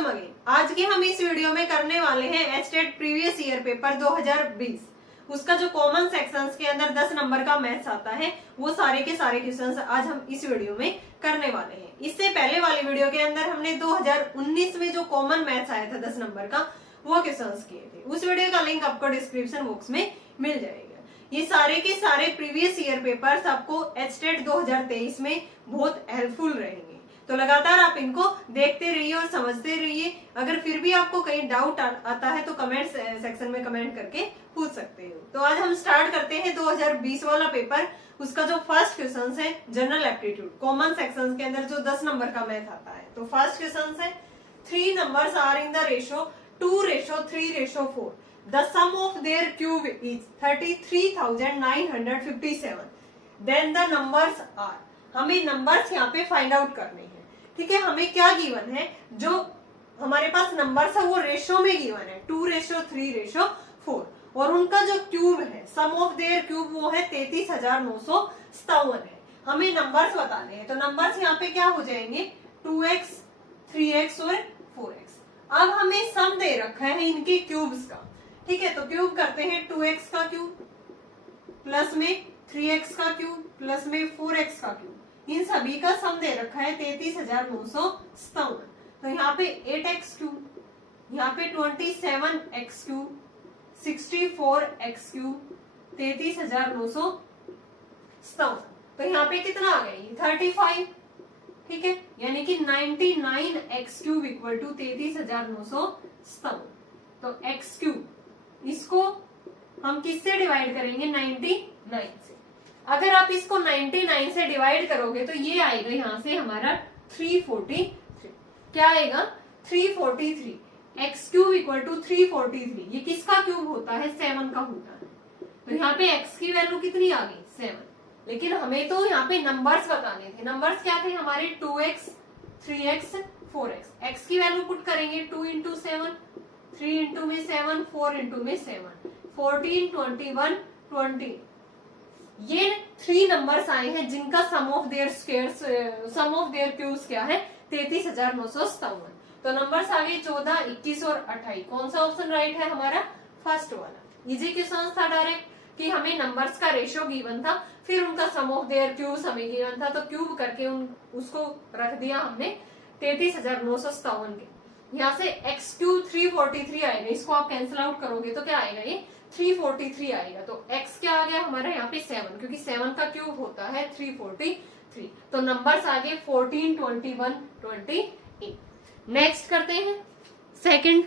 Welcome again. आज के हम इस वीडियो में करने वाले हैं एचटेट प्रीवियस ईयर पेपर 2020। उसका जो कॉमन सेक्शंस के अंदर 10 नंबर का मैथ्स आता है वो सारे के सारे क्वेश्चंस आज हम इस वीडियो में करने वाले हैं। इससे पहले वाली वीडियो के अंदर हमने 2019 में जो कॉमन मैथ्स आया था 10 नंबर का वो क्वेश्चंस किए थे। उस वीडियो का लिंक आपको डिस्क्रिप्शन बॉक्स में मिल जाएगा। ये सारे के सारे प्रीवियस ईयर पेपर्स आपको एचटेट 2023 में बहुत हेल्पफुल रहेंगे, तो लगातार आप इनको देखते रहिए और समझते रहिए। अगर फिर भी आपको कहीं डाउट आता है तो कमेंट सेक्शन में कमेंट करके पूछ सकते हो। तो आज हम स्टार्ट करते हैं 2020 वाला पेपर। उसका जो फर्स्ट क्वेश्चन है जनरल एप्टीट्यूड कॉमन सेक्शन के अंदर जो 10 नंबर का मैथ आता है। तो फर्स्ट क्वेश्चन है 3 numbers are in the ratio 2:3:4। The sum of their cube is 33,957। Then the numbers are. हमें नंबर्स यहाँ पे फाइंड आउट करने हैं। ठीक है, हमें क्या गिवन है, जो हमारे पास नंबर्स है वो रेशो में गिवन है 2:3:4 और उनका जो क्यूब है सम ऑफ देयर क्यूब वो है 33,957 है। हमें नंबर्स बताने हैं, तो नंबर्स यहाँ पे क्या हो जाएंगे 2x 3x और 4x। अब हमें सम दे रखा है इनके क्यूब्स का। ठीक है, तो क्यूब करते हैं 2x का क्यूब प्लस में 3x का क्यूब प्लस में 4x का क्यूब। इन सभी का सम दे रखा है 33,957। तो यहाँ पे 8x क्यूब, यहाँ पे 27x क्यूब, 64x क्यूब, 33,957। तो यहाँ पे कितना आ गया 35। ठीक है, यानी कि 99x क्यूब इक्वल टू 33,957। तो x क्यूब इसको हम किससे डिवाइड करेंगे 99 से। अगर आप इसको 99 से डिवाइड करोगे तो ये आएगा यहाँ से हमारा 343। क्या आएगा 343। X cube equal to 343। ये किसका क्यूब होता है 7 का होता है। तो यहाँ पे एक्स की वैल्यू कितनी आ गई 7। लेकिन हमें तो यहाँ पे नंबर्स बताने थे। नंबर्स क्या थे हमारे 2x 3x 4x। एक्स की वैल्यू पुट करेंगे 2 इंटू 7, 3 इंटू में 7, 4 इंटू में 7, 14 21 20। ये 3 नंबर्स आए हैं जिनका सम ऑफ देयर क्यूब्स क्या है 33,957। तो नंबर्स आ गए 14, 21 और 28। कौन सा ऑप्शन राइट है हमारा फर्स्ट वाला। इजी क्वेश्चन था डायरेक्ट कि हमें नंबर्स का रेशियो गिवन था, फिर उनका सम ऑफ देयर क्यूब्स हमें गिवन था, तो क्यूब करके उसको रख दिया हमने 33,957 के। यहाँ से एक्स क्यूब 343 आएगा, इसको आप कैंसिल आउट करोगे तो क्या आएगा ये 343 आएगा। तो x क्या आ गया हमारा यहाँ पे 7, क्योंकि 7 का क्यूब होता है 343। तो नंबर्स आ गए 14 21 28। नेक्स्ट करते हैं second.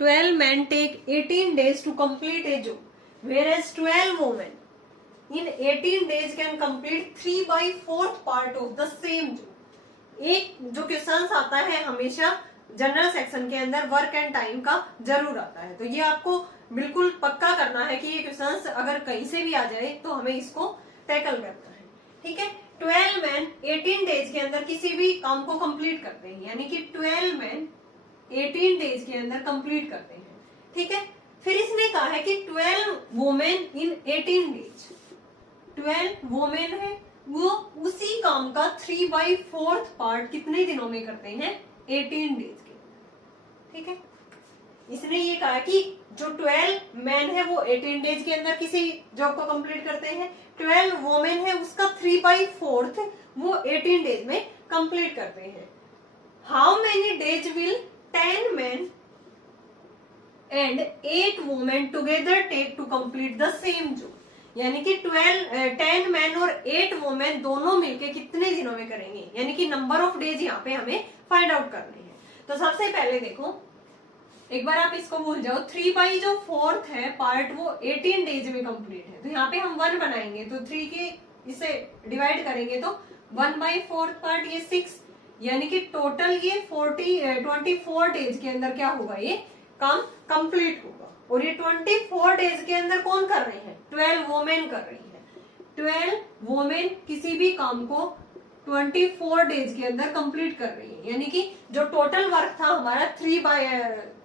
12 men take 18 days to complete a job, whereas 12 women in 18 days can complete 3/4 part of the same job। एक जो क्वेश्चन आता है हमेशा जनरल सेक्शन के अंदर वर्क एंड टाइम का जरूर आता है, तो ये आपको बिल्कुल पक्का करना है कि ये क्वेश्चन अगर कहीं से भी आ जाए तो हमें इसको टैकल करना है। ठीक है, 12 मैन 18 डेज के अंदर किसी भी काम को कंप्लीट करते हैं, यानी कि 12 मैन 18 डेज के अंदर कंप्लीट करते हैं। ठीक है, फिर इसने कहा है कि 12 वुमेन इन 18 डेज। 12 वुमेन है वो उसी काम का 3/4 पार्ट कितने दिनों में करते हैं 18 डेज के। ठीक है, इसने ये कहा कि जो 12 मैन है वो 18 डेज के अंदर किसी जॉब को कंप्लीट करते हैं, 12 वुमेन है उसका 3/4 वो 18 डेज में कंप्लीट करते हैं। How many days will 10 man and 8 women together take to complete the same job. यानी कि 10 मैन और 8 वुमेन दोनों मिलके कितने दिनों में करेंगे, यानी कि नंबर ऑफ डेज यहाँ पे हमें फाइंड आउट करने हैं। तो सबसे पहले देखो, एक बार आप इसको भूल जाओ, 3/4 है पार्ट वो 18 डेज में कंप्लीट है। तो यहाँ पे हम 1 बनाएंगे तो 3 के इसे डिवाइड करेंगे तो 1/4 पार्ट ये 6, यानी कि टोटल ये 24 डेज के अंदर क्या होगा ये काम कंप्लीट होगा। और ये 24 डेज के अंदर कौन कर रहे हैं 12 वुमेन कर रही है। 12 वुमेन किसी भी काम को 24 डेज के अंदर कंप्लीट कर रही है। यानी कि जो टोटल वर्क था हमारा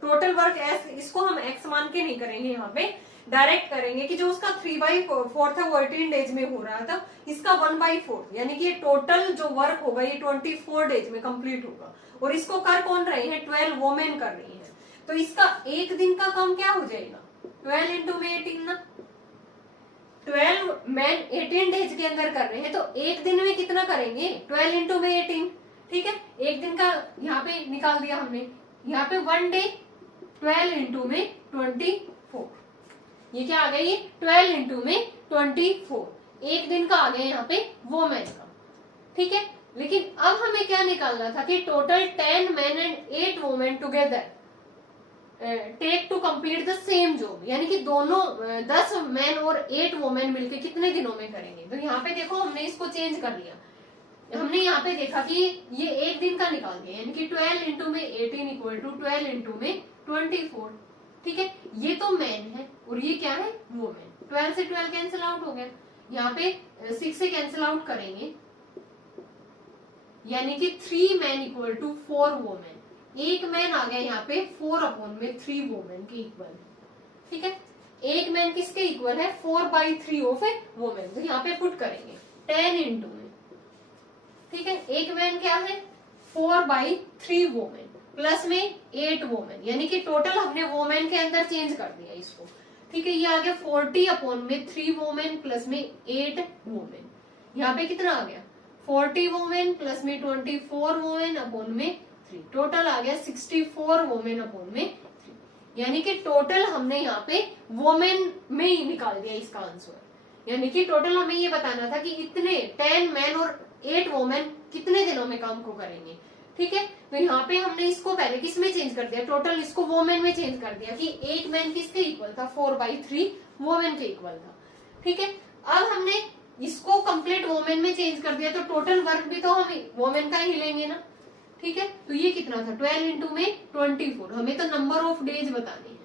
टोटल वर्क इसको हम एक्स मान के नहीं करेंगे, यहाँ पे डायरेक्ट करेंगे कि जो उसका 3/4 था वो 18 डेज में हो रहा था, इसका 1/4 यानी कि ये टोटल जो वर्क होगा ये 24 डेज में कंप्लीट होगा। और इसको कर कौन रहे हैं, 12 वोमेन कर रही है। तो इसका एक दिन का काम क्या हो जाएगा, 12 इंटू में 18 ना, 12 मैन 18 डेज के अंदर कर रहे हैं, तो एक दिन में कितना करेंगे, 12 इंटू में 18। ठीक है, एक दिन का यहाँ पे निकाल दिया हमने, यहाँ पे 1 डे 12 इंटू में 24, ये क्या आ गया, ये 12 इंटू में 24 एक दिन का आ गया यहाँ पे वोमेन का। ठीक है, लेकिन अब हमें क्या निकालना था कि total 10 man and 8 women together take to complete the same job, यानी कि दोनों 10 मैन और 8 वोमेन मिलके कितने दिनों में करेंगे। तो यहाँ पे देखो हमने इसको चेंज कर लिया, हमने यहाँ पे देखा कि ये एक दिन का निकाल दिया, यानी कि 12 इंटू में 18 इक्वल टू 12 इंटू में 24। ठीक है, ये तो मैन है और ये क्या है, वोमेन। 12 से 12 कैंसिल आउट हो गया, यहाँ पे 6 से कैंसिल आउट करेंगे, यानी कि 3 मैन इक्वल टू 4 वोमेन। एक मैन आ गया यहाँ पे 4/3 वोमेन के इक्वल। ठीक है, एक मैन किसके इक्वल है, 4/3 ऑफ ए वोमेन। तो यहाँ पे पुट करेंगे 10 इंटू में, ठीक है, एक मैन क्या है 4/3 वोमेन प्लस में 8 वोमेन, यानी कि टोटल हमने वोमेन के अंदर चेंज कर दिया इसको। ठीक है, ये आ गया 40/3 वोमेन प्लस में 8 वोमेन। यहाँ पे कितना आ गया 40 वोमेन प्लस में 24 वोमेन अपॉन में 3, टोटल आ गया 64 वोमेन अपॉन में 3। यानी कि टोटल हमने यहाँ पे वोमेन में ही निकाल दिया इसका आंसर। यानी कि टोटल हमें ये बताना था कि इतने 10 मैन और 8 वोमेन कितने दिनों में काम को करेंगे। ठीक है, तो यहाँ पे हमने इसको पहले किस में चेंज कर दिया, टोटल इसको वोमेन में चेंज कर दिया कि एक मैन किसके इक्वल था, 4/3 वोमेन के इक्वल था। ठीक है, अब हमने इसको कंप्लीट वोमेन में चेंज कर दिया, तो टोटल वर्क भी तो हम वोमेन का ही लेंगे ना। ठीक है, तो ये कितना था 12 इंटू में 24, हमें तो नंबर ऑफ डेज बतानी है।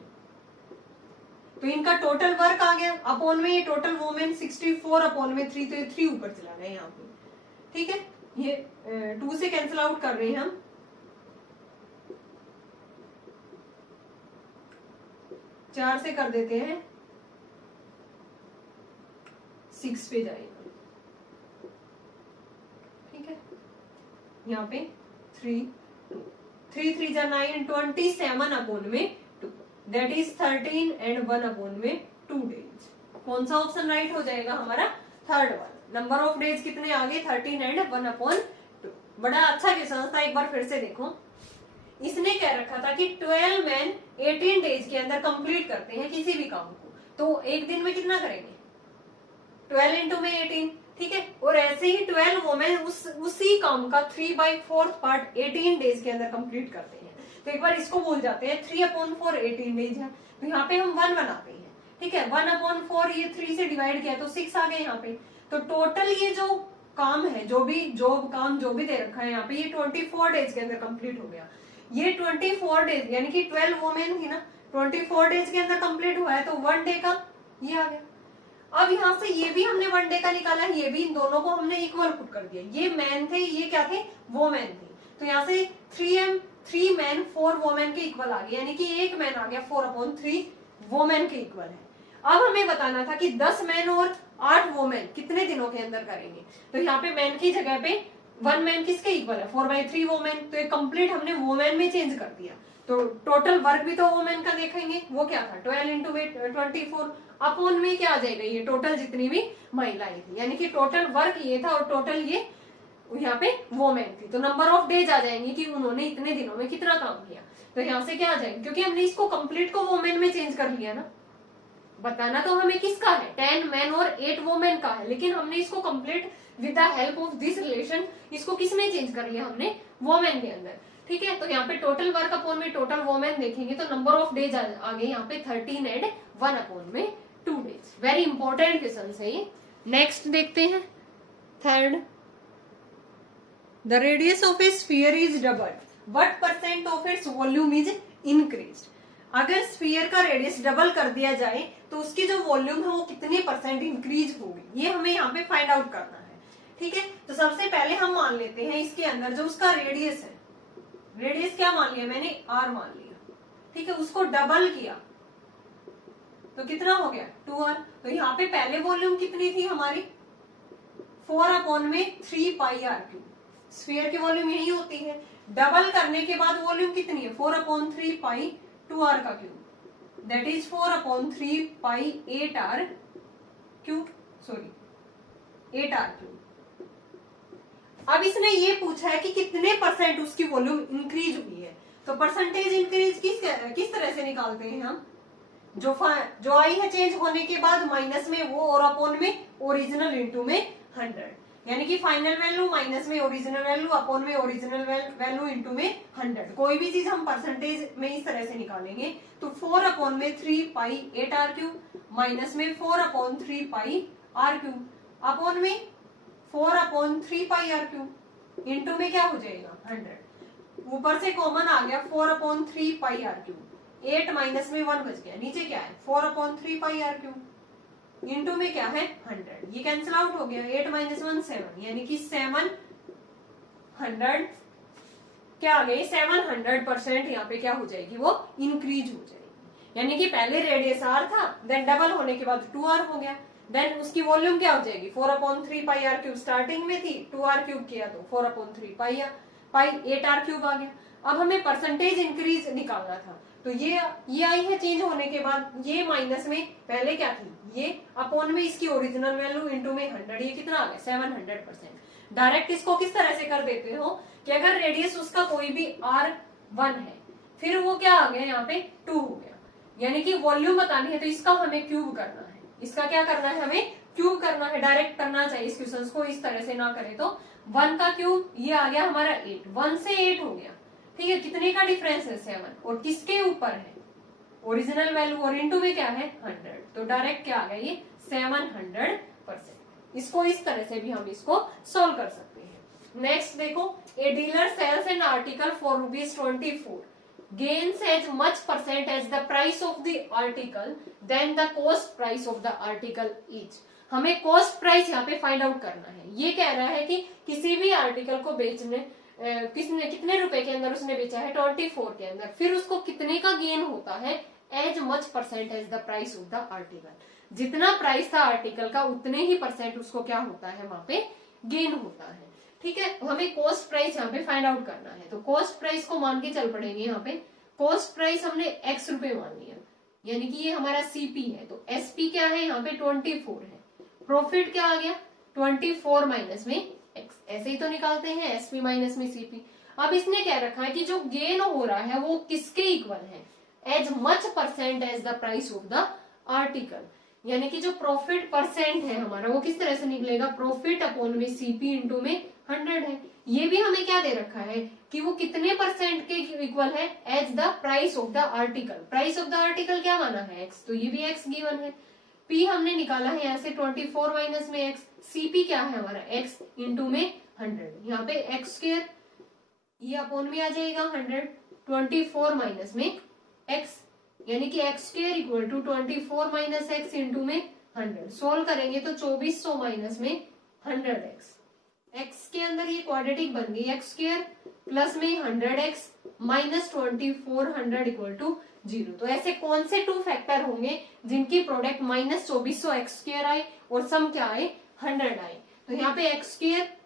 तो इनका टोटल वर्क आ गया, अपॉन में ये टोटल वोमेन 64/3, तो ये 3 ऊपर चला गया यहाँ पे। ठीक है, ये 2 से कैंसिल आउट कर रहे हैं हम, 4 से कर देते हैं, 6 पे जाएगा। ठीक है, यहाँ पे 3 3 जा 9, 27 अपॉन में 2, दैट इज 13 एंड 1 अपॉन में 2 डेज। कौन सा ऑप्शन राइट हो जाएगा हमारा, थर्ड वाला। नंबर ऑफ डेज कितने आ गए, 13 एंड 1/2। बड़ा अच्छा क्वेश्चन था, एक बार फिर से देखो। इसने कह रखा था कि 12 मैन 18 डेज के अंदर कंप्लीट करते हैं किसी भी काम को, तो एक दिन में कितना करेंगे, 12 इंटू में 18। ठीक है, और ऐसे ही 12 वोमेन उसी काम का 3/4 पार्ट 18 डेज के अंदर कंप्लीट करते हैं। तो एक बार इसको भूल जाते हैं, 3/4 18 डेज है, तो यहाँ पे हम 1 बनाते हैं। ठीक है, 1/4 ये 3 से डिवाइड किया तो 6 आ गए यहाँ पे। तो टोटल ये जो काम है, जो भी जॉब काम जो भी दे रखा है यहाँ पे, ये 24 डेज के अंदर कंप्लीट हो गया। ये 24 डेज यानी कि 12 वोमेन थी ना, 24 डेज के अंदर कंप्लीट हुआ है, तो 1 डे का ये आ गया। अब यहाँ से ये भी हमने 1 डे का निकाला है, ये भी, इन दोनों को हमने इक्वल पुट कर दिया। ये मैन थे, ये क्या थे, वोमेन थे, तो यहाँ से 3 मैन 4 वोमेन के इक्वल आ गया, यानी कि एक मैन आ गया 4/3 वोमेन के इक्वल है। अब हमें बताना था कि 10 मैन और 8 वोमेन कितने दिनों के अंदर करेंगे। तो यहाँ पे मैन की जगह पे 1 मैन किसके इक्वल है, 4/3 वोमेन, तो ये कंप्लीट हमने वोमेन में चेंज कर दिया। तो टोटल वर्क भी तो वोमेन का देखेंगे, वो क्या था 12 इंटू 24 अपॉन में क्या आ जाएगा, ये टोटल जितनी भी महिलाएं थी, यानी कि टोटल वर्क ये था और टोटल ये यहाँ पे वोमेन थी। तो नंबर ऑफ डेज आ जाएंगे कि उन्होंने इतने दिनों में कितना काम किया। तो यहाँ से क्या आ जाएंगे, क्योंकि हमने इसको कंप्लीट को वोमेन में चेंज कर लिया ना। बताना तो हमें किसका है, 10 मैन और 8 वोमेन का है, लेकिन हमने इसको complete with the help of this relation इसको किस में चेंज कर लिया, हमने वोमेन के अंदर। ठीक है, तो यहाँ पे टोटल वर्क अपॉन में टोटल वोमेन देखेंगे तो नंबर ऑफ डेज आ गए यहाँ पे 13 एंड 1 अपॉन में 2 डेज। वेरी इंपॉर्टेंट क्वेश्चन है ये। नेक्स्ट देखते हैं third, the radius of A sphere is doubled, what % of its volume is increased. अगर स्फीयर का रेडियस डबल कर दिया जाए तो उसकी जो वॉल्यूम है वो कितने % इंक्रीज होगी, ये हमें यहाँ पे फाइंड आउट करना है। ठीक है, तो सबसे पहले हम मान लेते हैं इसके अंदर जो उसका रेडियस है, रेडियस क्या मान लिया मैंने, r मान लिया, ठीक है, उसको डबल किया तो कितना हो गया 2r। तो यहाँ पे पहले वॉल्यूम कितनी थी हमारी 4/3πr3, स्फीयर की वॉल्यूम यही होती है। डबल करने के बाद वॉल्यूम कितनी है 4/3π2r का cube, that is 4/3π8r cube, sorry 8r cube. अब इसने ये पूछा है कि कितने परसेंट उसकी वॉल्यूम इंक्रीज हुई है, तो परसेंटेज इंक्रीज किस तरह से निकालते हैं हम, जो आई है चेंज होने के बाद माइनस में वो और अपॉन में ओरिजिनल इंटू में 100, यानी कि फाइनल वैल्यू माइनस में ओरिजिनल वैल्यू अपॉन में ओरिजिनल वैल्यू इंटू में 100। कोई भी चीज हम परसेंटेज में इस तरह से निकालेंगे तो 4/3π8r क्यूब माइनस में 4/3πr क्यूब अपॉन में 4/3πr क्यूब इंटू में क्या हो जाएगा 100, ऊपर से कॉमन आ गया 4/3πr क्यूब, 8 माइनस में 1 बच गया, नीचे क्या है 4/3πr क्यूब इंटू में क्या है 100, ये कैंसिल आउट हो गया, 8 माइनस 1 7, यानी कि 700 क्या आ गई 700% यहाँ पे क्या हो जाएगी वो इंक्रीज हो जाएगी, यानी कि पहले रेडियस r था, देन डबल होने के बाद 2r हो गया, देन उसकी वॉल्यूम क्या हो जाएगी 4/3πr क्यूब, स्टार्टिंग में थी 2r क्यूब किया तो 4/3π8r क्यूब आ गया। अब हमें परसेंटेज इंक्रीज निकालना था, तो ये आई है चेंज होने के बाद, ये माइनस में पहले क्या थी ये अपॉन में इसकी ओरिजिनल वैल्यू इंटू में 100, ये कितना आ गया 700%। डायरेक्ट इसको किस तरह से कर देते हो कि अगर रेडियस उसका कोई भी r1 है, फिर वो क्या आ गया यहाँ पे 2 हो गया, यानी कि वॉल्यूम बतानी है तो इसका हमें क्यूब करना है, इसका क्या करना है हमें क्यूब करना है, डायरेक्ट करना चाहिए इस क्वेश्चन को, इस तरह से ना करे तो 1 का क्यूब ये आ गया हमारा 8, 1 से 8 हो गया, ठीक है, कितने का डिफरेंस है 7, और किसके ऊपर है ओरिजिनल वैल्यू, और इंटू में क्या है 100, तो डायरेक्ट क्या आ गया ये 700%। इसको इस तरह से भी हम इसको सोल्व कर सकते हैं। नेक्स्ट देखो, a dealer sells an article for ₹24, gains as much percent as the price of the article then the cost price of the article each। हमें कॉस्ट प्राइस यहाँ पे फाइंड आउट करना है। ये कह रहा है कि किसी भी आर्टिकल को बेचने किसने कितने रुपए के अंदर उसने बेचा है 24 के अंदर, फिर उसको कितने का गेन होता है as much percent as the price of the article, जितना प्राइस था आर्टिकल का उतने ही परसेंट उसको क्या होता है वहां पे गेन होता है, ठीक है। हमें कॉस्ट प्राइस यहाँ पे फाइंड आउट करना है, तो कॉस्ट प्राइस को मान के चल पड़ेंगे। यहाँ पे कॉस्ट प्राइस हमने x रुपए मान लिया, यानी कि ये हमारा CP है, तो SP क्या है यहाँ पे 24 है, प्रॉफिट क्या आ गया 24 माइनस में x, ऐसे ही तो निकालते हैं SP माइनस में CP। अब इसने क्या रखा है कि जो गेन हो रहा है वो किसके इक्वल है, as much percent as the price of the article, यानी कि जो प्रॉफिट परसेंट है हमारा वो किस तरह से निकलेगा, प्रॉफिट अपॉन में CP इंटू में 100 है। ये भी हमें क्या दे रखा है कि वो कितने परसेंट के इक्वल है as the price of the article, price of the article क्या माना है x, तो ये भी x गिवन है। P हमने निकाला है यहाँ से 24 माइनस में x, CP क्या है हमारा x इंटू में 100, यहाँ पे x स्क्वायर ये अपॉन में आ जाएगा 100, 24 माइनस में x, यानी कि x square equal to 24 minus x into में 100। सोल्व करेंगे तो 2400 माइनस में 100x, x के अंदर ये क्वाड्रेटिक बन गई, x स्क्वायर प्लस में 100x माइनस 2400 इक्वल टू 0। तो ऐसे कौन से 2 फैक्टर होंगे जिनकी प्रोडक्ट माइनस 2400x स्क्वायर आए और सम क्या आए 100 आए, तो यहाँ पे x स्क्वायर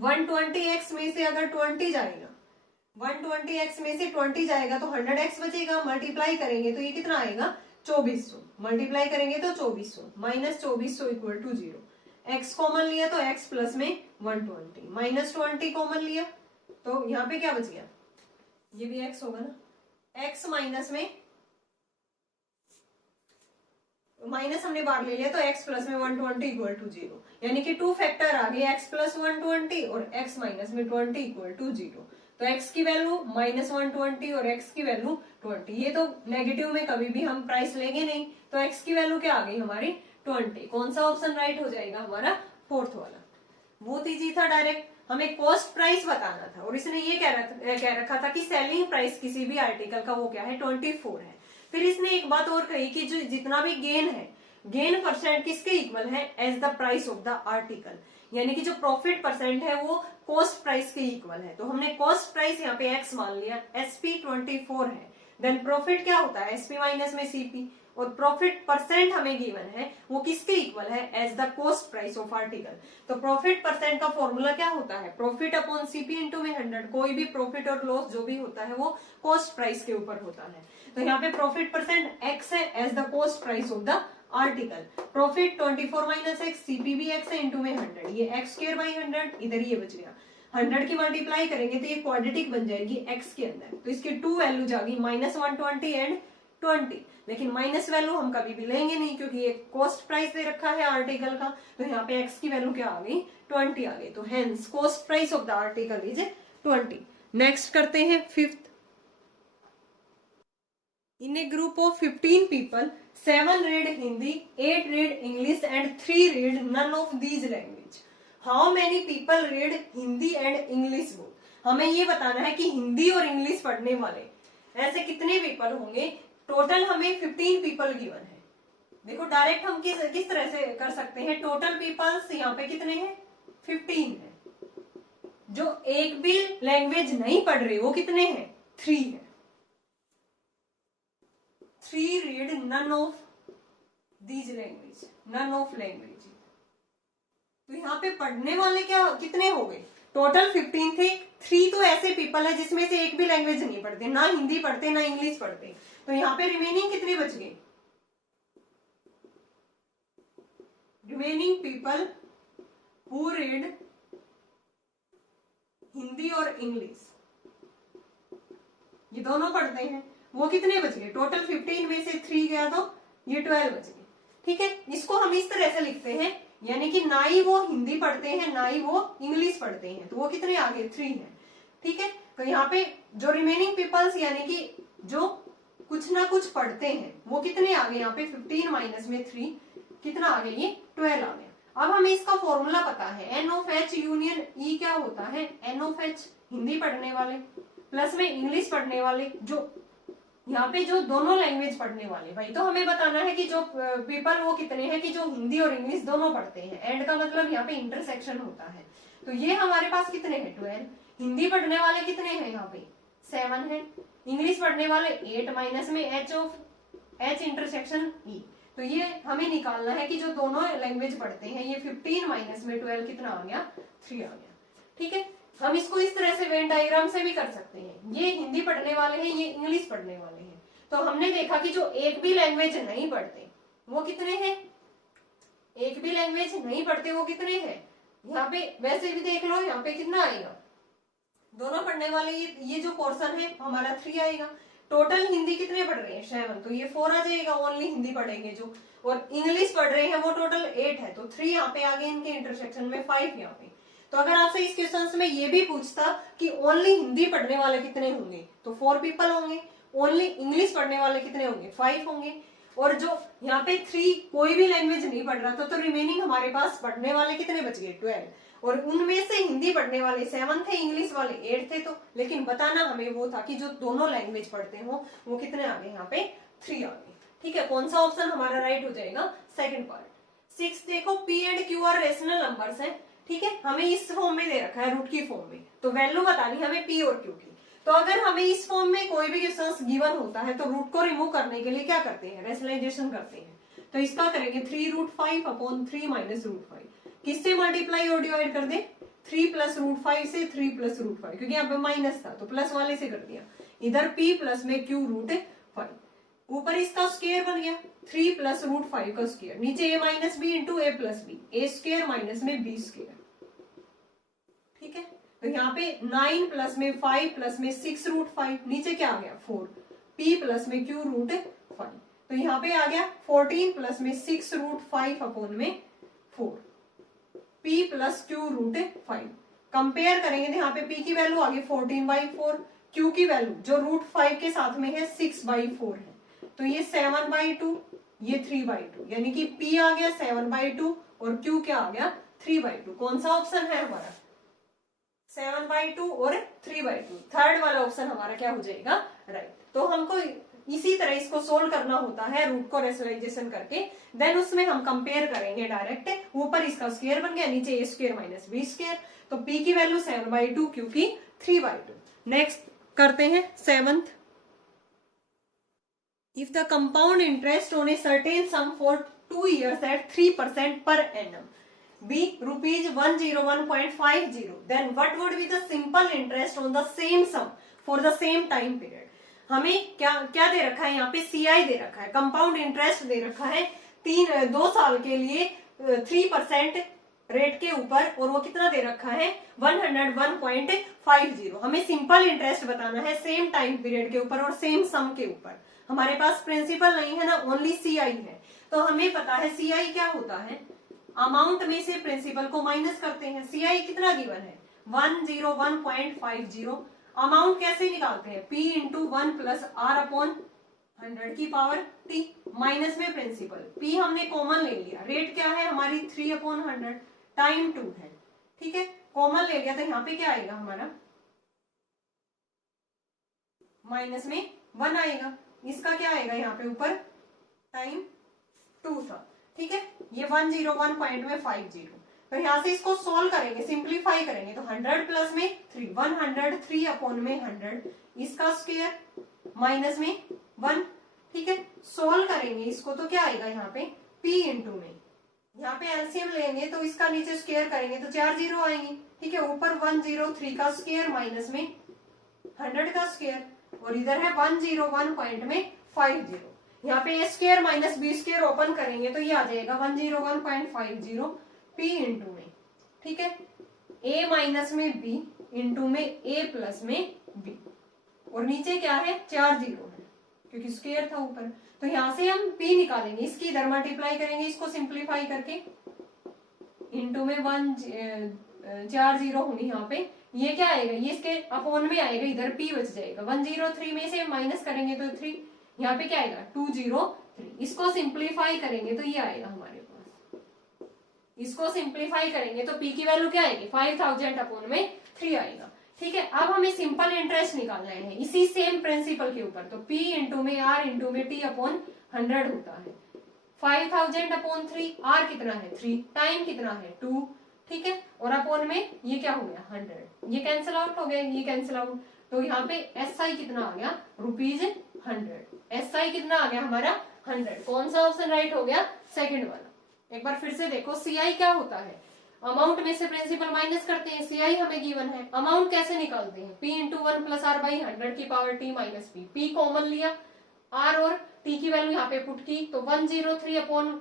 120x में से अगर 20 जाएगा, 120x में से 20 जाएगा तो 100x बचेगा, मल्टीप्लाई करेंगे तो ये कितना आएगा 2400, मल्टीप्लाई करेंगे तो 2400 minus 2400 equal to 0। x common लिया तो x प्लस में 120 माइनस 20 कॉमन लिया तो यहाँ पे क्या बच गया, ये भी x होगा ना, x माइनस में माइनस हमने बाहर ले लिया तो x प्लस में 120 इक्वल टू 0, यानी कि 2 फैक्टर आ गए x प्लस 120 और x माइनस में 20 इक्वल टू 0। तो x की वैल्यू माइनस 120 और x की वैल्यू 20, ये तो नेगेटिव में कभी भी हम प्राइस लेंगे नहीं, तो x की वैल्यू क्या आ गई हमारी 20। कौन सा ऑप्शन राइट हो जाएगा हमारा 4th वाला। बहुत इजी था, डायरेक्ट हमें कॉस्ट प्राइस बताना था और इसने ये कह रखा था कि सेलिंग प्राइस किसी भी आर्टिकल का वो क्या है 24 है। फिर इसने एक बात और कही कि जो जितना भी गेन है गेन परसेंट किसके इक्वल है? As the price of the article, यानी कि जो प्रॉफिट परसेंट है वो कॉस्ट प्राइस के इक्वल है। तो हमने कॉस्ट प्राइस यहाँ पे x मान लिया, SP 24 है, देन प्रॉफिट क्या होता है? SP माइनस में CP, और प्रॉफिट परसेंट हमें गिवन है वो किसके इक्वल है? As the cost price of article. तो प्रॉफिट परसेंट का फॉर्मूला क्या होता है? प्रॉफिट अपॉन CP इंटू में 100। कोई भी प्रॉफिट और लॉस जो भी होता है वो कॉस्ट प्राइस के ऊपर होता है। तो यहाँ पे प्रॉफिट परसेंट x है as the cost price of the article. Profit 24 minus X, CP भी x है इंटू में 100, ये x स्क्वायर बाई 100, इधर ये बच गया। 100 की मल्टीप्लाई करेंगे तो ये क्वाड्रेटिक बन जाएगी x के अंदर, तो इसकी 2 वैल्यूज आ गई -120 एंड 20। लेकिन माइनस वैल्यू हम कभी भी लेंगे नहीं क्योंकि ये कॉस्ट प्राइस दे रखा है आर्टिकल का, तो यहाँ पे x की वैल्यू क्या आ गई? 20 आ गई। तो hence cost price of the article is 20। Next करते हैं fifth. In a group of 15 people, 7 read Hindi, 8 read English and 3 read none of these language. How many people read Hindi and English both? हमें ये बताना है कि हिंदी और English पढ़ने वाले ऐसे कितने पीपल होंगे। टोटल हमें 15 पीपल गिवन है। देखो डायरेक्ट हम किस तरह से कर सकते हैं, टोटल पीपल्स यहाँ पे कितने हैं? 15 है। जो एक भी लैंग्वेज नहीं पढ़ रहे वो कितने हैं? 3 है। 3 read none of these language, none of language। तो यहाँ पे पढ़ने वाले क्या कितने हो गए? टोटल 15 थे, 3 तो ऐसे पीपल है जिसमें से एक भी लैंग्वेज नहीं पढ़ते, ना हिंदी पढ़ते ना इंग्लिश पढ़ते। तो यहाँ पे रिमेनिंग कितने बच गए? Remaining people who read Hindi और इंग्लिश, ये दोनों पढ़ते हैं, वो कितने बच गए? टोटल 15 में से 3 गया तो ये 12 बच गए। ठीक है, इसको हम इस तरह से लिखते हैं, यानी कि ना ही वो हिंदी पढ़ते हैं ना ही वो इंग्लिश पढ़ते हैं, तो वो कितने आ गए? 3 है। ठीक है, तो यहाँ पे जो रिमेनिंग पीपल्स यानी कि जो कुछ ना कुछ पढ़ते हैं वो कितने आ गए? यहाँ पे 15 माइनस में 3 कितना आ गया? ये 12 आ गया। अब हमें इसका फॉर्मूला पता है, NOH यूनियन E क्या होता है? NOH हिंदी पढ़ने वाले प्लस में इंग्लिश पढ़ने वाले, जो यहाँ पे जो दोनों लैंग्वेज पढ़ने वाले, भाई तो हमें बताना है कि जो पीपल वो कितने हैं कि जो हिंदी और इंग्लिश दोनों पढ़ते हैं। एंड का मतलब यहाँ पे इंटरसेक्शन होता है। तो ये हमारे पास कितने हैं? 12। हिंदी पढ़ने वाले कितने हैं? यहाँ पे 7 है। इंग्लिश पढ़ने वाले 8 माइनस में H इंटरसेक्शन E। तो ये हमें निकालना है कि जो दोनों लैंग्वेज पढ़ते हैं, ये 15 माइनस में 12 कितना आ गया? 3 आ गया। ठीक है, हम इसको इस तरह से वेन डायग्राम से भी कर सकते हैं। ये हिंदी पढ़ने वाले हैं, ये इंग्लिश पढ़ने वाले हैं। तो हमने देखा कि जो एक भी लैंग्वेज नहीं पढ़ते वो कितने हैं? एक भी लैंग्वेज नहीं पढ़ते वो कितने हैं? यहाँ पे वैसे भी देख लो, यहाँ पे कितना आएगा? दोनों पढ़ने वाले ये जो पोर्शन है हमारा 3 आएगा। टोटल हिंदी कितने पढ़ रहे हैं? 7, तो ये 4 आ जाएगा। ओनली हिंदी पढ़ेंगे जो, और इंग्लिश पढ़ रहे हैं वो टोटल 8 है, तो 3 यहाँ पे आगे इनके इंटरसेक्शन में 5 यहाँ पे। तो अगर आपसे इस क्वेश्चन में ये भी पूछता कि ओनली हिंदी पढ़ने वाले कितने होंगे, तो 4 पीपल होंगे। ओनली इंग्लिश पढ़ने वाले कितने होंगे? 5 होंगे। और जो यहाँ पे 3 कोई भी लैंग्वेज नहीं पढ़ रहा था, तो रिमेनिंग हमारे पास पढ़ने वाले कितने बच गए? 12। और उनमें से हिंदी पढ़ने वाले 7 थे, इंग्लिश वाले 8 थे। तो लेकिन बताना हमें वो था कि जो दोनों लैंग्वेज पढ़ते हो वो कितने आ गए? यहाँ पे 3 आ गए। ठीक है, कौन सा ऑप्शन हमारा राइट हो जाएगा? Second part. 6 देखो, P and Q are rational numbers है। ठीक है, हमें इस फॉर्म में दे रखा है, रूट की फॉर्म में, तो वैल्यू बतानी हमें P और Q की। तो अगर हमें इस फॉर्म में कोई भी क्वेश्चन गिवन होता है तो रूट को रिमूव करने के लिए क्या करते हैं? रेशनलाइजेशन करते हैं। तो इसका करेंगे 3√5 अपॉन 3 माइनस √5। किससे मल्टीप्लाई और डिवाइड कर दे? 3 प्लस √5 से, 3 प्लस √5, क्योंकि यहाँ पे माइनस था तो प्लस वाले से कर दिया। इधर P प्लस में Q √5, ऊपर इसका स्क्वायर बन गया 3 प्लस √5 का स्क्वायर, नीचे a minus B into A plus B, A square minus में बी स्क्वायर। ठीक है, तो यहाँ पे 9 प्लस में 5 प्लस में 6√5, नीचे क्या आ गया? 4, P प्लस में Q √5। तो यहाँ पे आ गया 14 प्लस में 6√5 अपॉन में 4, P प्लस Q √5। कंपेयर करेंगे तो यहाँ पे P की वैल्यू आ गई 14/4, Q की वैल्यू जो √5 के साथ में है 6/4 है, तो ये 7/2, ये 3/2, यानी कि P आ गया 7/2 और Q क्या आ गया? 3/2। कौन सा ऑप्शन है हमारा? 7/2 और 3/2। थर्ड वाला ऑप्शन हमारा क्या हो जाएगा? राइट। तो हमको इसी तरह इसको सोल्व करना होता है रूट को रेशनलाइजेशन करके, देन उसमें हम कंपेयर करेंगे डायरेक्ट, ऊपर इसका स्क्वायर बन गया, नीचे ए स्क्वायर माइनस बी स्क्वायर, तो p की वैल्यू 7/2 क्यू की 3/2। नेक्स्ट करते हैं 7th। If the compound interest on a certain some for 2 years at 3% per annum be rupees 101.50, then what would be the simple interest on the same sum for the same time period? हमें क्या क्या दे रखा है यहाँ पे, CI दे रखा है, compound interest दे रखा है 2 साल के लिए 3% रेट के ऊपर, और वो कितना दे रखा है 101.50। हमें सिंपल इंटरेस्ट बताना है सेम टाइम पीरियड के ऊपर और सेम सम के ऊपर। हमारे पास प्रिंसिपल नहीं है ना, ओनली CI है, तो हमें पता है CI क्या होता है, अमाउंट में से प्रिंसिपल को माइनस करते हैं। CI कितना गिवन है 101.50। अमाउंट कैसे निकालते हैं, P into 1 plus R upon 100 की पावर T, माइनस में प्रिंसिपल, P हमने कॉमन ले लिया, रेट क्या है हमारी 3/100, टाइम 2 है, ठीक है, कॉमन ले लिया, तो यहाँ पे क्या आएगा हमारा माइनस में 1 आएगा, इसका क्या आएगा यहाँ पे ऊपर टाइम 2 था, ठीक है, ये 101.50। तो यहाँ से इसको सोल्व करेंगे, सिंप्लीफाई करेंगे, तो 100 प्लस में 3, 103 अपॉन में 100, इसका स्क्वायर माइनस में 1, ठीक है, सोल्व करेंगे इसको, तो क्या आएगा यहाँ पे P इंटू में, यहाँ पे एलसीएम लेंगे तो इसका नीचे स्क्वायर करेंगे तो 4 जीरो आएंगे, ठीक है, ऊपर 103 का स्क्वायर माइनस में 100 का स्क्वायर, और इधर है 101.50। यहाँ पे A square minus B square open करेंगे तो ये आ जाएगा 101.50 P इंटू में, ठीक है, A माइनस में B इंटू में A प्लस में B, और नीचे क्या है 4 जीरो है क्योंकि स्क्वायर था ऊपर, तो यहाँ से हम P निकालेंगे, इसकी इधर मल्टीप्लाई करेंगे, इसको सिंप्लीफाई करके इंटू में 4 जीरो होंगे यहाँ पे, ये क्या आएगा, ये इसके अपॉन में आएगा, इधर P बच जाएगा, 103 में से माइनस करेंगे तो 3, यहाँ पे क्या आएगा 203, इसको सिंप्लीफाई करेंगे तो ये आएगा हमारे पास, इसको सिंप्लीफाई करेंगे तो P की वैल्यू क्या आएगी 5000 अपॉन में 3 आएगा, ठीक है। अब हमें सिंपल इंटरेस्ट निकालना है इसी सेम प्रिंसिपल के ऊपर, तो P इंटू में R इंटू में T अपॉन 100 होता है, 5000 अपॉन 3, R कितना है 3, टाइम कितना है 2, ठीक है, और अपॉन में ये क्या हो गया 100, ये कैंसिल आउट हो गया, ये कैंसिल आउट, तो यहाँ पे SI कितना आ गया ₹100, SI कितना आ गया हमारा 100, कौन सा ऑप्शन राइट हो गया, सेकंड वाला। एक बार फिर से देखो CI क्या होता है, अमाउंट में से प्रिंसिपल माइनस करते हैं, CI हमें गिवन है, अमाउंट कैसे निकालते हैं, P into 1 plus R by 100 की power T minus P common लिया, R और T की वैल्यू यहाँ पे पुट की, तो 103 अपॉन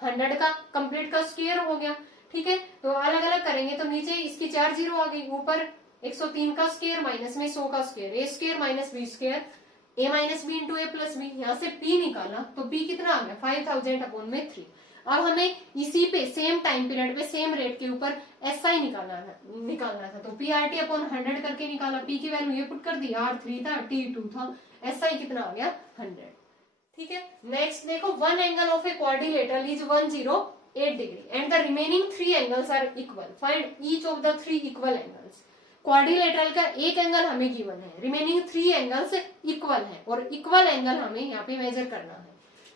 100 का कंप्लीट का स्क्वायर हो गया, ठीक है, तो अलग अलग करेंगे तो नीचे इसकी 4 जीरो आ गई, ऊपर 103 का स्क्वायर माइनस में 100 का square, A square minus B square, A minus B into A plus B, यहाँ से P निकाला तो P कितना आ गया 5000 अपॉन में 3। अब हमें इसी पे सेम टाइम पीरियड पे सेम रेट के ऊपर SI निकालना था, तो PRT अपॉन 100 करके निकाला, P की वैल्यू ये पुट कर दी, R 3 था, T 2 था, SI कितना आ गया 100, ठीक है। नेक्स्ट देखो, one angle of a quadrilateral is 108 degree and the remaining 3 angles are equal, find each of the 3 equal angles. Quadrilateral का एक एंगल हमें गिवन है, रिमेनिंग 3 एंगल्स इक्वल है, और इक्वल एंगल हमें यहाँ पे मेजर करना है,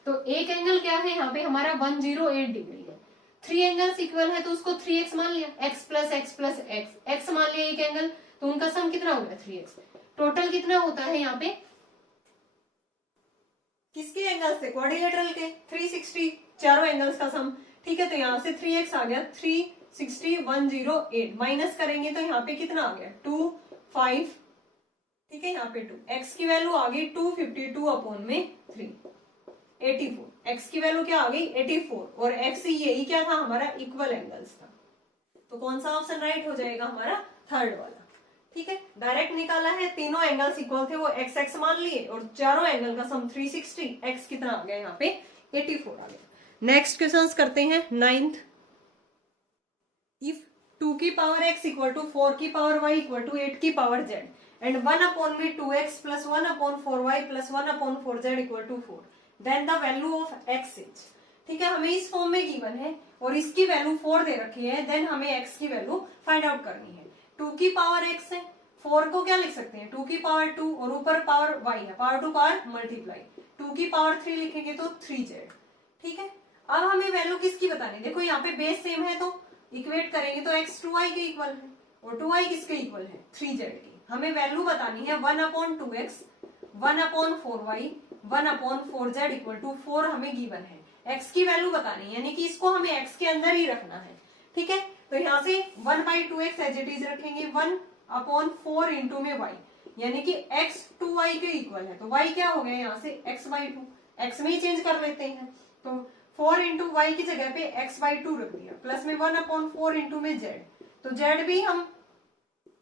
तो एक एंगल क्या है यहाँ पे हमारा 108 डिग्री है, 3 एंगल्स इक्वल है तो उसको 3x मान लिया, x प्लस x मान लिया एक एंगल, तो उनका सम कितना हो गया 3x, टोटल कितना होता है यहाँ पे किसके एंगल्स थे क्वाड्रिलेटरल के 360, चारों एंगल्स का सम, ठीक है, तो यहाँ से 3x आ गया 360 108, माइनस करेंगे तो यहाँ पे कितना आ गया 2 5, ठीक है, यहाँ पे 2, x की वैल्यू आ गई 252 अपॉन में 3 84, x की वैल्यू क्या आ गई 84, और x यही क्या था हमारा इक्वल एंगल्स था, तो कौन सा ऑप्शन राइट हो जाएगा हमारा थर्ड वाला, ठीक है। डायरेक्ट निकाला है, तीनों एंगल्स इक्वल थे वो x मान लिए, और चारों एंगल का सम 360, x कितना आ गया यहाँ पे 84 आ गया। नेक्स्ट क्वेश्चंस करते हैं 9th। इफ 2 की पावर x इक्वल टू 4 की पावर y इक्वल टू 8 की पावर z एंड 1 अपॉन में 2x plus 1 upon 4y plus 1 upon 4z equal to 4, then the value of x is, ठीक है, हमें इस फॉर्म में गिवन है और इसकी वैल्यू 4 दे रखी है, देन हमें x की वैल्यू फाइंड आउट करनी है। 2 की पावर x है, 4 को क्या लिख सकते हैं 2 की पावर 2 और ऊपर पावर y है, पावर 2 पावर मल्टीप्लाई 2 की पावर 3 लिखेंगे तो 3z। ठीक है, अब हमें वैल्यू किसकी बतानी है, देखो यहाँ पे बेस सेम है तो इक्वेट करेंगे तो x 2y के इक्वल है और 2y किसके इक्वल है 3z की। हमें वैल्यू बतानी है 1/2x 1/4y 1/4z equal to 4 हमें गिवन है। x की वैल्यू बतानी है यानी कि इसको हमें x के अंदर ही रखना है। ठीक है, तो यहाँ से 1/2x एज इट इज रखेंगे 1/4 इंटू में y यानी कि x 2y के इक्वल है, तो y क्या हो गया यहाँ से x/2, x में ही चेंज कर लेते हैं तो 4 इंटू वाई की जगह पे x/2 रख दिया प्लस में 1/4 इंटू में z, तो z भी हम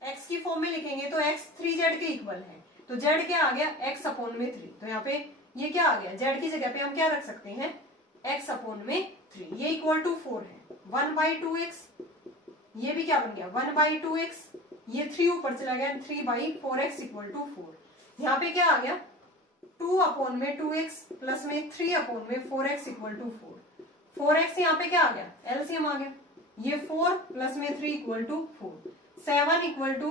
x की फॉर्म में लिखेंगे तो x 3z के इक्वल है, तो z क्या आ गया x/3। तो यहाँ पे ये क्या आ गया z की जगह पे हम क्या रख सकते हैं x/3, ये इक्वल टू 4 है 1/2x, ये भी क्या बन गया 1/2x, ये 3 ऊपर चला गया 3/4x इक्वल टू 4। यहाँ पे क्या आ गया 2/2x प्लस में 3/4x इक्वल टू 4। 4x यहाँ पे क्या आ गया एलसीएम आ गया, ये 4 प्लस में 3 equal to 4, 7 equal to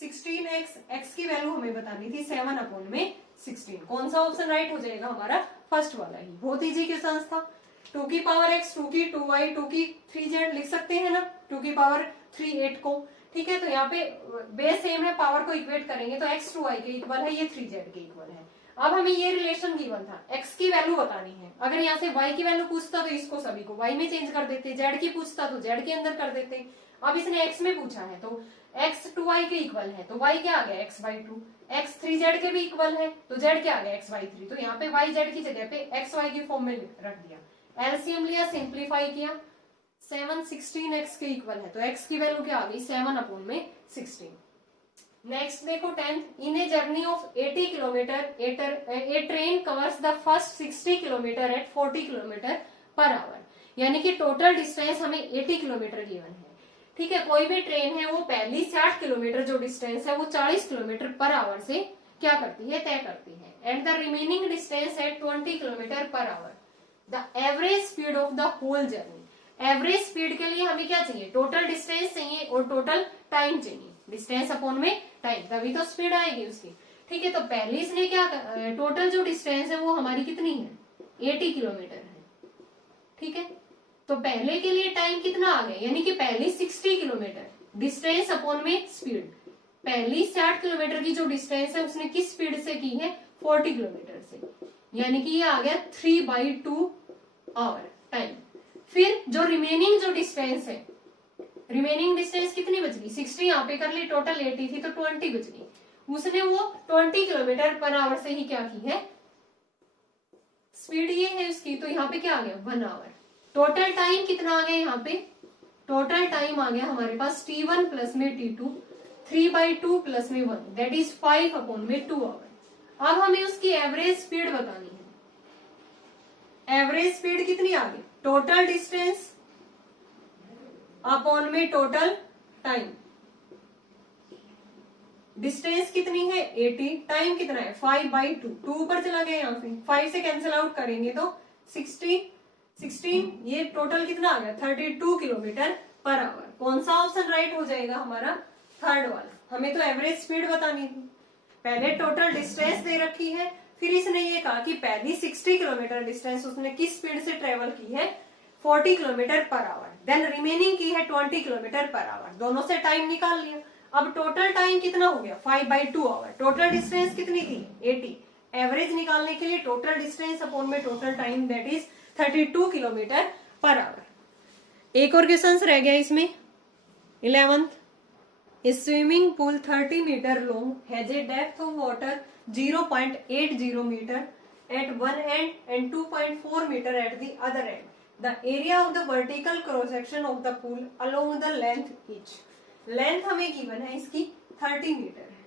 16x, x की वैल्यू हमें बतानी थी 7/16। कौन सा ऑप्शन राइट हो जाएगा हमारा फर्स्ट वाला ही, बहुत इजी क्वेश्चन था। 2 की पावर x 2 की 2y 2 की 3z लिख सकते हैं ना, 2 की पावर 3 8 को। ठीक है, तो यहाँ पे बेस सेम है, पावर को इक्वेट करेंगे तो x 2y के इक्वल है, ये 3z के इक्वल है। अब हमें ये रिलेशन गिवन था, x की वैल्यू बतानी है, अगर यहाँ से y की वैल्यू पूछता तो इसको सभी को y में चेंज कर देते, z की पूछता तो z के अंदर कर देते। अब इसने x में पूछा है तो x 2y के इक्वल है तो y क्या आ गया x/2, x 3z के भी इक्वल है तो z क्या आ गया x/3, तो यहाँ पे y z की जगह पे x y की फॉर्म में रख दिया, एलसीएम लिया सिंप्लीफाई किया 7 16x के इक्वल है तो x की वैल्यू क्या आ गई 7/16। नेक्स्ट देखो 10th, in a journey of 80 kilometre a train covers the first 60 kilometre at 40 kilometre per hour, यानी कि टोटल डिस्टेंस हमें 80 किलोमीटर गिवन है। ठीक है, कोई भी ट्रेन है वो पहली 60 किलोमीटर जो डिस्टेंस है वो 40 किलोमीटर पर आवर से क्या करती है तय करती है, and the remaining distance at 20 kilometre per hour, the average speed of the whole journey. Average speed के लिए हमें क्या चाहिए टोटल डिस्टेंस चाहिए और टोटल टाइम चाहिए, डिस्टेंस अपॉन में टाइम, तभी तो स्पीड आएगी उसकी। ठीक है, तो पहले इसने क्या टोटल जो डिस्टेंस है वो हमारी कितनी है 80 किलोमीटर है। ठीक है, तो पहले के लिए टाइम कितना आ गया, यानी कि पहली 60 किलोमीटर डिस्टेंस अपॉन में स्पीड, पहली 60 किलोमीटर की जो डिस्टेंस है उसने किस स्पीड से की है 40 किलोमीटर से, यानी कि ये आ गया 3/2 आवर टाइम। फिर जो रिमेनिंग जो डिस्टेंस है, रिमेनिंग डिस्टेंस कितनी बच गई 60, यहाँ पे कर ली टोटल 80 थी तो 20 बच गई, उसने वो 20 किलोमीटर पर आवर से ही क्या की है स्पीड ये है उसकी, तो यहाँ पे क्या आ गया 1 आवर। टोटल टाइम कितना आ गया यहाँ पे, टोटल टाइम आ गया हमारे पास t1 प्लस में t2 3/2 प्लस में 1 दैट इज 5/2 आवर। अब हमें उसकी एवरेज स्पीड बतानी है, एवरेज स्पीड कितनी आ गई टोटल डिस्टेंस अपॉन में टोटल टाइम, डिस्टेंस कितनी है 80, टाइम कितना है 5/2, 2 ऊपर चला गया यहाँ से 5 से कैंसिल आउट करेंगे तो 16, ये टोटल कितना आ गया 32 किलोमीटर पर आवर। कौन सा ऑप्शन राइट हो जाएगा हमारा थर्ड वाला। हमें तो एवरेज स्पीड बतानी थी, पहले टोटल डिस्टेंस दे रखी है, फिर इसने ये कहा कि पहली 60 किलोमीटर डिस्टेंस उसने किस स्पीड से ट्रेवल की है 40 kilometre per our, then remaining की है 20 किलोमीटर पर आवर, दोनों से टाइम निकाल लिया। अब टोटल टाइम कितना हो गया 5/2 आवर, टोटल डिस्टेंस कितनी थी 80, एवरेज निकालने के लिए टोटल डिस्टेंस अपॉन में total time that is 32 kilometre per hour. एक और क्वेश्चन रह गया इसमें 11th, a swimming pool 30 metre long has a depth of water 0.80 metre at one end and 2.4 meter at the other end. The area of the vertical cross section of the pool along the length each. Length हमें given है इसकी 30 metre है।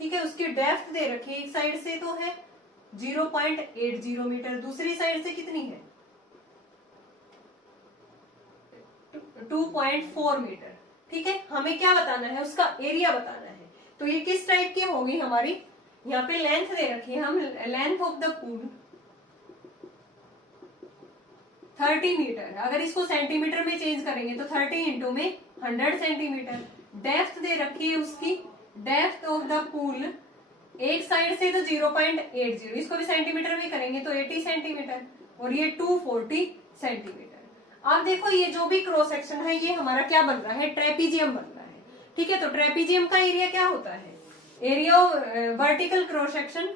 ठीक है, उसकी depth दे रखी है, एक साइड से तो है 0.80 मीटर, दूसरी साइड से कितनी है 2.4 मीटर। ठीक है, हमें क्या बताना है उसका एरिया बताना है, तो ये किस टाइप की होगी हमारी, यहाँ पे लेंथ दे रखी है, हम length of the pool 30 metre, अगर इसको सेंटीमीटर में चेंज करेंगे तो 30 इंटू में 100 सेंटीमीटर। डेप्थ दे रखी है उसकी डेप्थ ऑफ द पूल, एक साइड से तो 0.80, इसको भी सेंटीमीटर में करेंगे तो 80 सेंटीमीटर, और ये 240 सेंटीमीटर। अब देखो ये जो भी क्रॉस सेक्शन है ये हमारा क्या बन रहा है, ट्रेपीजियम बन रहा है। ठीक है, तो ट्रेपीजियम का एरिया क्या होता है, एरिया वर्टिकल क्रॉस सेक्शन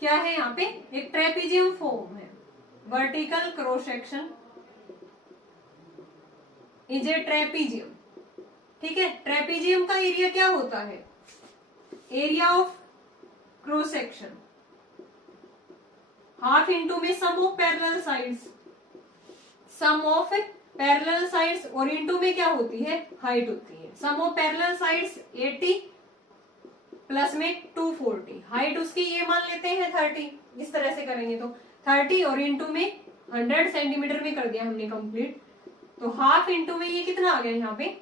क्या है, यहाँ पे एक ट्रेपीजियम फॉर्म है, vertical cross section is a trapezium. ठीक है, ट्रेपीजियम का एरिया क्या होता है, area of cross section half into में sum of parallel sides, sum of parallel sides, और इंटू में क्या होती है, हाइट होती है। Sum of parallel sides 80 plus में 240, हाइट उसकी ये मान लेते हैं 30, इस तरह से करेंगे तो 30 और इंटू में 100 सेंटीमीटर में कर दिया हमने कंप्लीट। तो हाफ इंटू में ये कितना आ गया यहाँ पे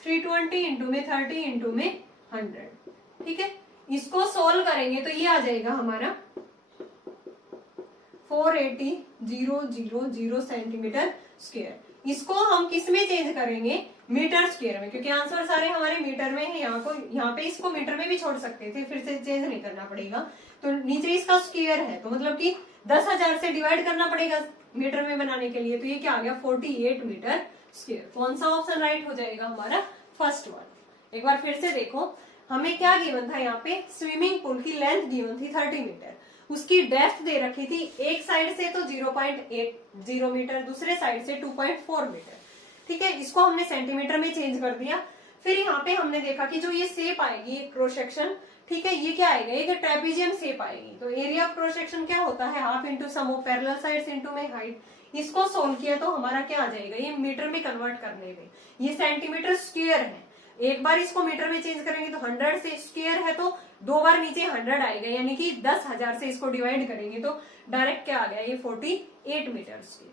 320 इंटू में 30 इंटू में 100। ठीक है, इसको सोल्व करेंगे तो ये आ जाएगा हमारा 480,000 सेंटीमीटर स्क्वायर। इसको हम किस में चेंज करेंगे, मीटर स्क्वायर में, क्योंकि आंसर सारे हमारे मीटर में है। यहाँ पे इसको मीटर में भी छोड़ सकते थे, फिर से चेंज नहीं करना पड़ेगा। तो नीचे इसका स्क्वायर है, तो मतलब कि 10,000 से डिवाइड करना पड़ेगा मीटर में बनाने के लिए। तो ये क्या आ गया 48 मीटर स्क्वायर। कौन सा ऑप्शन राइट हो जाएगा हमारा, फर्स्ट वन। एक बार फिर से देखो, हमें क्या गिवन था, यहाँ पे स्विमिंग पूल की लेंथ गिवन थी 30 मीटर, उसकी डेप्थ दे रखी थी एक साइड से तो 0.80 मीटर, दूसरे साइड से 2.4 मीटर। ठीक है, इसको हमने सेंटीमीटर में चेंज कर दिया। फिर यहाँ पे हमने देखा कि जो ये शेप आएगी क्रॉस सेक्शन, ठीक है, ये क्या आएगा, ये ट्रेपीजियम शेप आएगी। तो एरिया ऑफ क्रॉस सेक्शन क्या होता है, half into sum of parallel sides into में हाइट। इसको सोल्व किया तो हमारा क्या आ जाएगा, ये मीटर में कन्वर्ट करने में, ये सेंटीमीटर स्क्वायर है। एक बार इसको मीटर में चेंज करेंगे तो 100 से स्क्वायर है तो 2 बार नीचे 100 आएगा, यानी कि 10,000 से इसको डिवाइड करेंगे तो डायरेक्ट क्या आ गया, ये 48 मीटर स्क्वायर।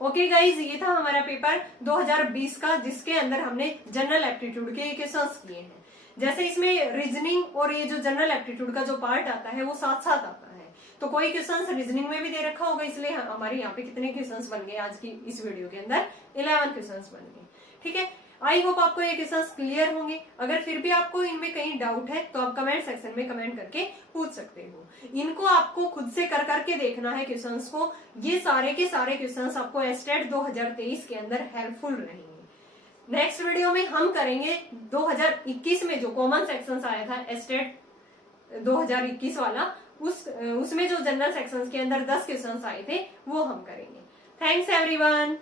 ओके गाइज, ये था हमारा पेपर 2020 का, जिसके अंदर हमने जनरल एप्टीट्यूड के क्वेश्चंस किए हैं। जैसे इसमें रीजनिंग और ये जो जनरल एप्टीट्यूड का जो पार्ट आता है वो साथ साथ आता है, तो कोई क्वेश्चंस रीजनिंग में भी दे रखा होगा, इसलिए हमारे यहाँ पे कितने क्वेश्चंस बन गए आज की इस वीडियो के अंदर, 11 क्वेश्चंस बन गए। ठीक है, आई होप आपको ये क्वेश्चंस क्लियर होंगे। अगर फिर भी आपको इनमें कहीं डाउट है तो आप कमेंट सेक्शन में कमेंट करके पूछ सकते हो। इनको आपको खुद से कर करके देखना है क्वेश्चंस को। ये सारे के सारे क्वेश्चंस आपको एस्टेट 2023 के अंदर हेल्पफुल रहेंगे। नेक्स्ट वीडियो में हम करेंगे 2021 में जो कॉमन सेक्शंस आया था एस्टेट 2021 वाला, उसमें जो जनरल सेक्शंस के अंदर 10 क्वेश्चंस आए थे वो हम करेंगे। Thanks everyone.